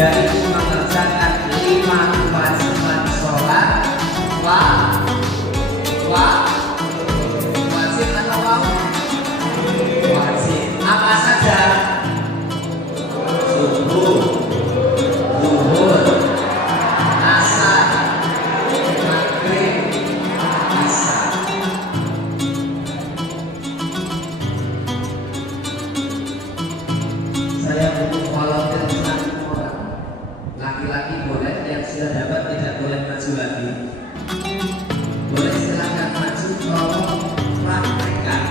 yaitu mengerjakan 5 kewajiban sholat. Wajib atau wajib apa saja? Subuh, zuhur, asar, maghrib, isya. Saya butuh volunteer satu orang. Laki-laki boleh, yang sudah dapat tidak boleh maju lagi. Boleh silakan maju, tolong praktekkan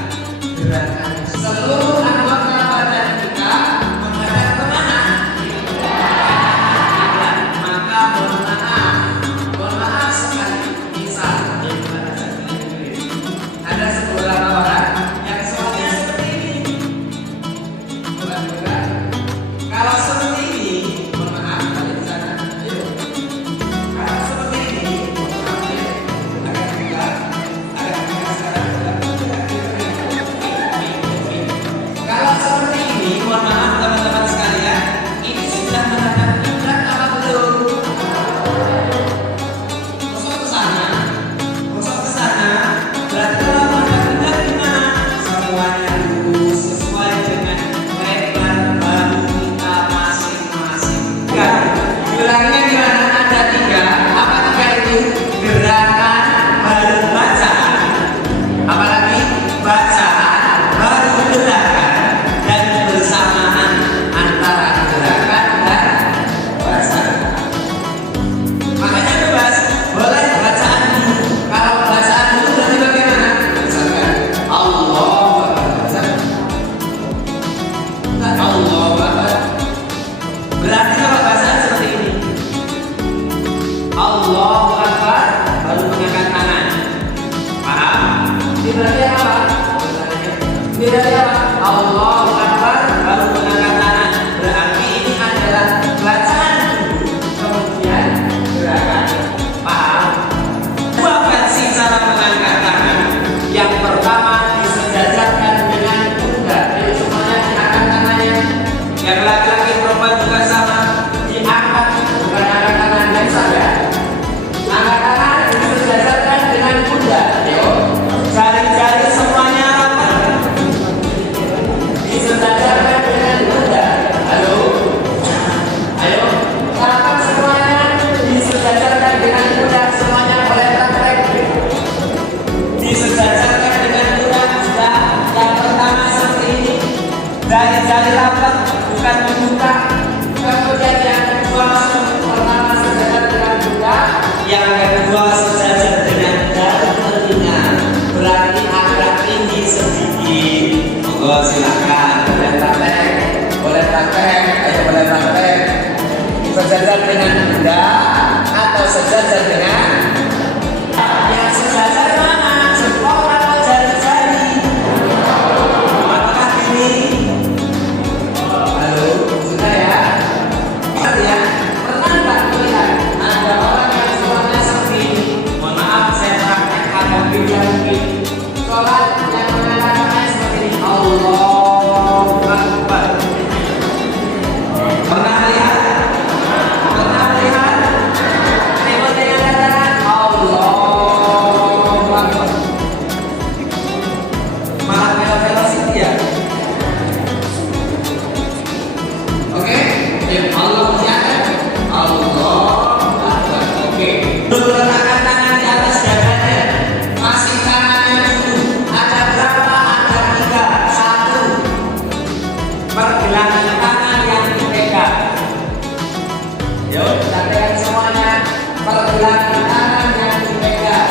gerakan seluruh anggota badan kita menghadap kemana? Maka mohon maaf sekali. Misal ada beberapa orang yang sholatnya seperti ini. Bukan. Kalau seperti ini, mohon maaf kalian di sana. Ayo. Kalau seperti ini, mohon maaf ya. Kalau seperti ini, mohon maaf teman-teman sekalian, ini sudah menghadap kiblat apa belum? Masuk ke sana, berarti kalau menghadap kiblat gimana? Semuanya lurus sesuai dengan lebar bahu kita masing-masing. Bilangnya gimana? Ada 3. Apa 3 itu? Gerakan baru bacaan. Apalagi bacaan baru gerakan dan bersamaan antara gerakan dan bacaan. Makanya bebas, boleh bacaan dulu. Kalau bacaan dulu berarti bagaimana? Misalkan Allahu Akbar. Allahu Akbar. Berarti kalau bacaan seperti ini. Allahu Akbar baru mengangkat tangan. Paham? Ini berarti apa? Ini berarti apa? Allahu Akbar baru mengangkat tangan. Berarti ini adalah bacaan dulu, kemudian gerakan. Paham? 2 versi cara mengangkat tangan. Yang pertama disejajarkan dengan pundak. Jadi semuanya diangkat tangannya. Yang laki-laki perempuan juga sama. Diangkat, bukan angkat tangan dan saja. Angkat tangan disejajarkan dengan pundak. Ayo, jari-jari semuanya rapat. Disejajarkan dengan pundak. Ayo, rapat semuanya. Disejajarkan dengan pundak. Semuanya boleh praktek. Disejajarkan dengan pundak. Sudah. Yang pertama seperti ini. Jari-jari rapat, bukan membuka. Kemudian yang kedua, pertama sejajar dengan pundak. Yang kedua sejajar dengan jari telinga. Berarti agak tinggi sedikit. Monggo silakan. Boleh praktek. Ayo boleh praktek. Sejajar dengan pundak atau sejajar dengan yang sejajar mana? Jempol atau jari-jari? Apakah ini? Halo, sudah ya? Ya, pernah nggak melihat ada orang yang sholatnya seperti ini? Mohon maaf, saya praktek agak beda mungkin. Sholat yang mengatakan seperti ini. Allahu Akbar. Pernah lihat? Tengok dengan katakan Allahu Akbar. Malah velocity ya. Oke, ya Allah diangkat. Allahu Akbar. Oke. Letakkan tangan di atas dadanya. Masih tangannya dulu. Ada berapa? Ada 3. 1. Pergelangan tangan yang dipegang. Yuk, kita pegang semuanya. Pergelangan tangan yang dipegang.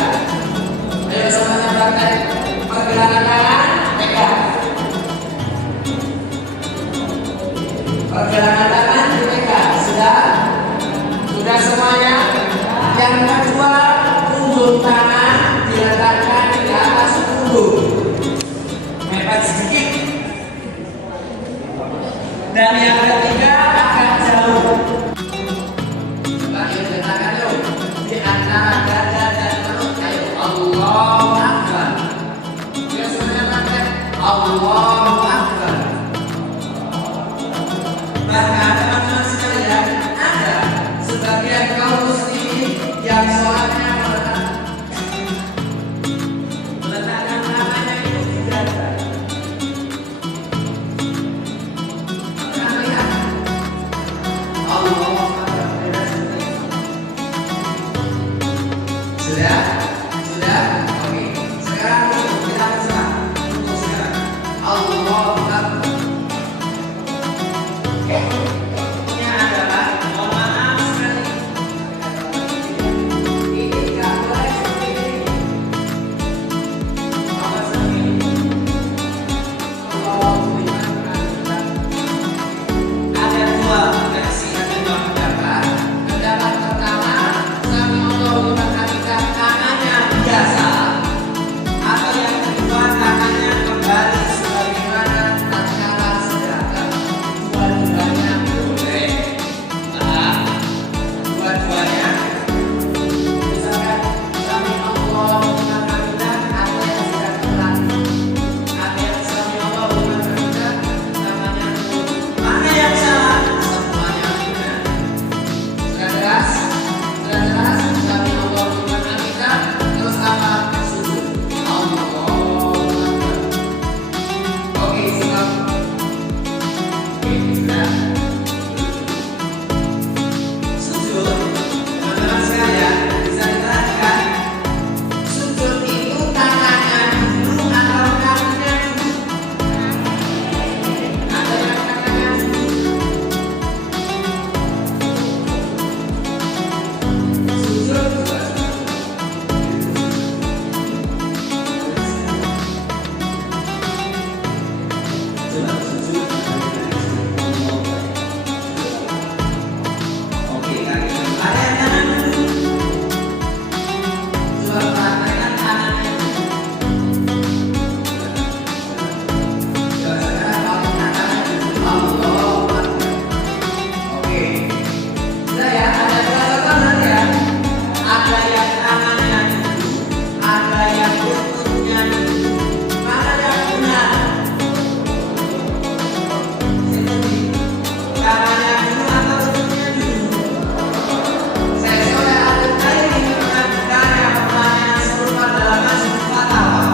Ayo semuanya praktek. Pergelangan tangan pegang. Pergelangan tangan dipegang. Sudah semuanya. Yang kedua, punggung tangan diletakkan di atas punggung. Mepet sedikit. Dan yang ketiga agak jauh. Coba yuk letakkan yuk di antara dada dan perut. Ayo Allahu Akbar. Yuk semuanya praktek. Allahu Akbar. Bahkan teman-teman sekalian, Coba sujud. Oke, kaki kalian tangan dulu. Coba perhatikan tangannya. Coba sekarang kalau tangan Allah. Oke. Sudah ya, ada dua contoh nanti ya. Ada yang tangannya dulu, ada yang lututnya dulu. Mana yang benar? Tangannya dulu atau lututnya dulu? Saya oleh Abdul Qadir pernah ditanya pertanyaan serupa dalam masjid fatwa.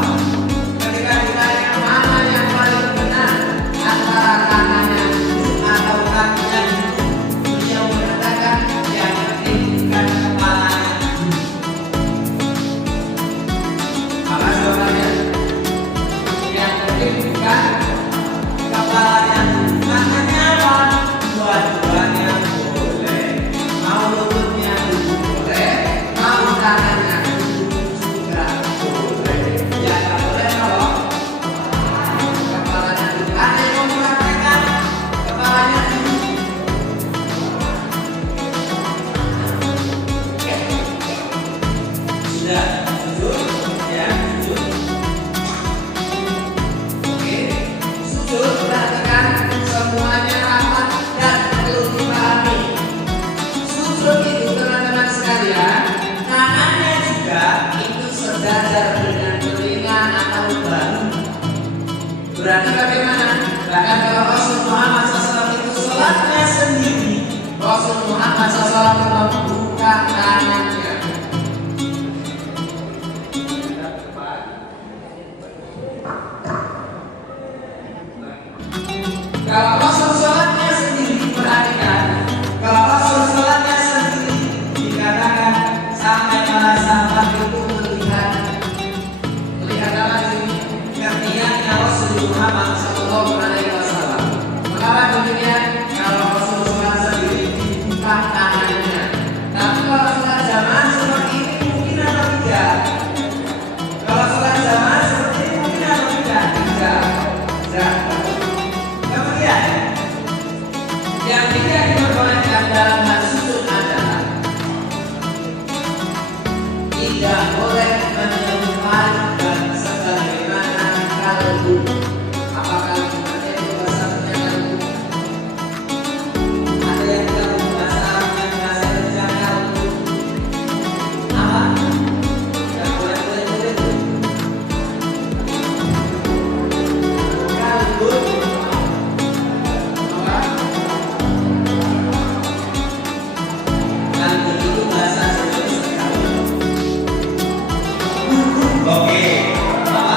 Ketika ditanya mana yang paling benar antara tangannya dulu atau kakinya dulu, beliau mengatakan yang penting bukan kepalanya dulu. Apa jawabannya? Yang penting bukan kepalanya dulu. Maknanya apa? Dua-duanya boleh. Mau lututnya dulu boleh, mau tangannya dulu juga boleh. Yang tak boleh apa? Kepalanya dulu. Ada yang mau mengatakan kepalanya dulu? Sudah, sujud, ya, sujud. Oke, sujud perhatikan semuanya rapat dan perlu dipahami. Sujud itu teman-teman sekalian, tangannya juga itu sejajar dengan telinga atau bahu. Berarti bagaimana? Bahkan kalau Rasul Muhammad SAW itu sholatnya sendiri, Rasul Muhammad SAW membuka tangannya. Kalau Rasul sholatnya sendiri, perhatikan. Kalau Rasul sholatnya sendiri, dikatakan sampai para sahabat itu melihat apa sih? Ketinggiannya Rasul Muhammad SAW. Mengapa demikian? Kalau Rasul sholat sendiri dibuka tangannya. Tapi kalau sholat jamaah seperti ini mungkin atau tidak? Kalau sholat jamaah seperti ini mungkin atau tidak? Tidak. Kemudian yang tidak diperbolehkan dalam hal sujud adalah tidak boleh menyerupai dan sebagaimana kalbu. Apakah artinya itu bahasa Arabnya kalbu? Ada yang tahu bahasa Arabnya bahasa Indonesia kalbu? Apa? Yang boleh itu kalbu. Oke, apa?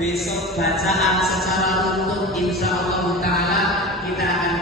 besok bacaan secara runtut insya Allah Ta'ala kita akan